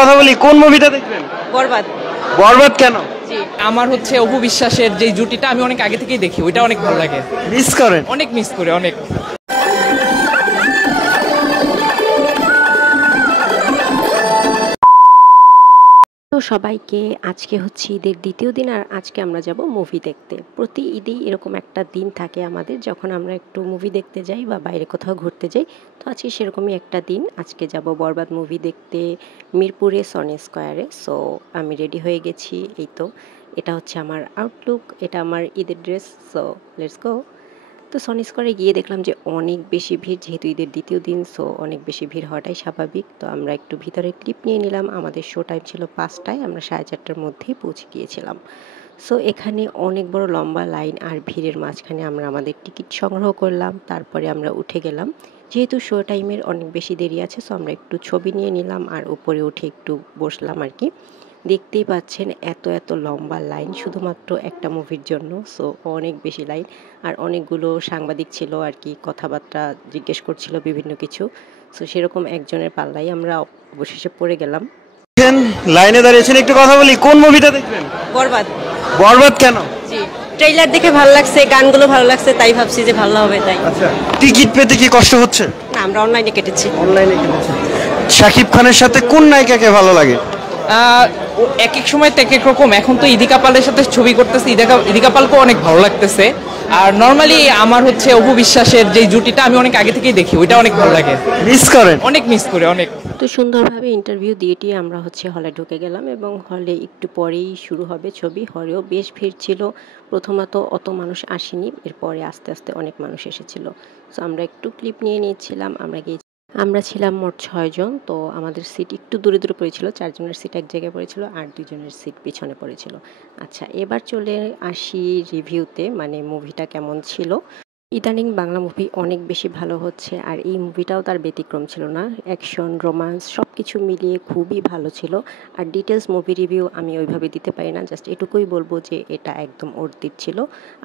কথা বলি, কোন মুভিটা দেখবেন? বরবাদ। বরবাদ কেন? আমার হচ্ছে অপু বিশ্বাসের যে জুটিটা আমি অনেক আগে থেকেই দেখি, ওইটা অনেক ভালো লাগে। মিস করেন? অনেক মিস করে, অনেক। তো সবাইকে আজকে হচ্ছে ঈদের দ্বিতীয় দিন, আর আজকে আমরা যাব মুভি দেখতে। প্রতি ঈদেই এরকম একটা দিন থাকে আমাদের যখন আমরা একটু মুভি দেখতে যাই বা বাইরে কোথাও ঘুরতে যাই। তো আজকে সেরকমই একটা দিন, আজকে যাব বরবাদ মুভি দেখতে মিরপুরে সনি স্কোয়ারে। সো আমি রেডি হয়ে গেছি, এই তো এটা হচ্ছে আমার আউটলুক, এটা আমার ঈদের ড্রেস। So let's go. তো সনি স্কোয়ারে গিয়ে দেখলাম যে অনেক বেশি ভিড়, যেহেতু ঈদের দ্বিতীয় দিন, সো অনেক বেশি ভিড় হওয়াটাই স্বাভাবিক। তো আমরা একটু ভিতরে ক্লিপ নিয়ে নিলাম। আমাদের শো টাইম ছিল 5টায়, আমরা 4:30টার মধ্যেই পৌঁছে গিয়েছিলাম। সো এখানে অনেক বড় লম্বা লাইন, আর ভিড়ের মাঝখানে আমরা আমাদের টিকিট সংগ্রহ করলাম, তারপরে আমরা উঠে গেলাম। যেহেতু শো টাইমের অনেক বেশি দেরি আছে, সো আমরা একটু ছবি নিয়ে নিলাম আর উপরে উঠে একটু বসলাম আর কি। দেখতেই পাচ্ছেন এত এত লম্বা লাইন শুধুমাত্র একটা মুভির জন্য। সো অনেক বেশি লাইন, আর অনেকগুলো সাংবাদিক ছিল আর কি, কথাবার্তা জিজ্ঞেস করছিল বিভিন্ন কিছু। সো সেরকম একজনের পাল্লাই আমরা অবশেষে পড়ে গেলাম। লাইনে দাঁড়িয়েছেন, একটু কথা বলি, কোন মুভিটা দেখবেন? বরবাদ। বরবাদ কেন? ট্রেইলার দেখে ভালো লাগছে, গানগুলো ভালো লাগছে, তাই ভাবছি যে ভালো হবে তাই। আচ্ছা, টিকিট পেতে কি কষ্ট হচ্ছে? না, আমরা অনলাইনে কেটেছি। অনলাইনে কেটেছেন। শাকিব খানের সাথে কোন নায়িকাকে ভালো লাগে? এক এক সময় তো এক এক রকম। এখন তো ইদিকা পালের সাথে ছবি করতেছে, ইদিকা পালকেও অনেক ভালো লাগতেছে। আর নর্মালি আমার হচ্ছে অপু বিশ্বাসের যে জুটিটা আমি অনেক আগে থেকেই দেখি, ওইটা অনেক ভালো লাগে। মিস করেন? অনেক মিস করে, অনেক। তো সুন্দরভাবে ইন্টারভিউ দিয়ে আমরা হচ্ছে হলে ঢুকে গেলাম, এবং হলে একটু পরেই শুরু হবে ছবি। হলেও বেশ ভিড় ছিল, প্রথমত অত মানুষ আসেনি, এরপরে আস্তে আস্তে অনেক মানুষ এসেছিল। সো আমরা একটু ক্লিপ নিয়ে নিচ্ছিলাম। আমরা ছিলাম মোট 6 জন। তো আমাদের সিট একটু দূরে দূরে পড়েছিল, 4 জনের সিট এক জায়গায় পড়েছিল আর 2 জনের সিট পিছনে পড়েছিল। আচ্ছা, এবার চলে আসি রিভিউতে, মানে মুভিটা কেমন ছিল। ইদানিং বাংলা মুভি অনেক বেশি ভালো হচ্ছে, আর এই মুভিটাও তার ব্যতিক্রম ছিল না। অ্যাকশন, রোমান্স সব কিছু মিলিয়ে খুবই ভালো ছিল। আর ডিটেলস মুভি রিভিউ আমি ওইভাবে দিতে পারি না, জাস্ট এটুকুই বলবো যে এটা একদম অর্থিত ছিল।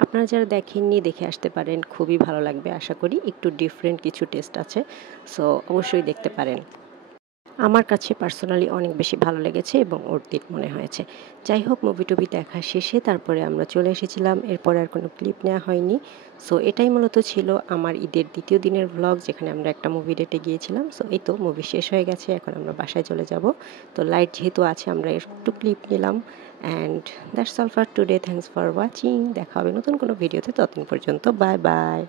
আপনারা যারা দেখেননি দেখে আসতে পারেন, খুবই ভালো লাগবে আশা করি। একটু ডিফারেন্ট কিছু টেস্ট আছে, সো অবশ্যই দেখতে পারেন। আমার কাছে পার্সোনালি অনেক বেশি ভালো লেগেছে এবং অর্থিত মনে হয়েছে। যাই হোক, মুভি টুভি দেখা শেষে তারপরে আমরা চলে এসেছিলাম, এরপরে আর কোনো ক্লিপ নেওয়া হয়নি। সো এটাই মূলত ছিল আমার ঈদের দ্বিতীয় দিনের ব্লগ, যেখানে আমরা একটা মুভি ডেটে গিয়েছিলাম। সো এই তো মুভি শেষ হয়ে গেছে, এখন আমরা বাসায় চলে যাব। তো লাইট যেহেতু আছে, আমরা একটু ক্লিপ নিলাম। And that's all for today. Thanks for watching. দেখা হবে নতুন কোনো ভিডিওতে, ততদিন পর্যন্ত বাই বাই।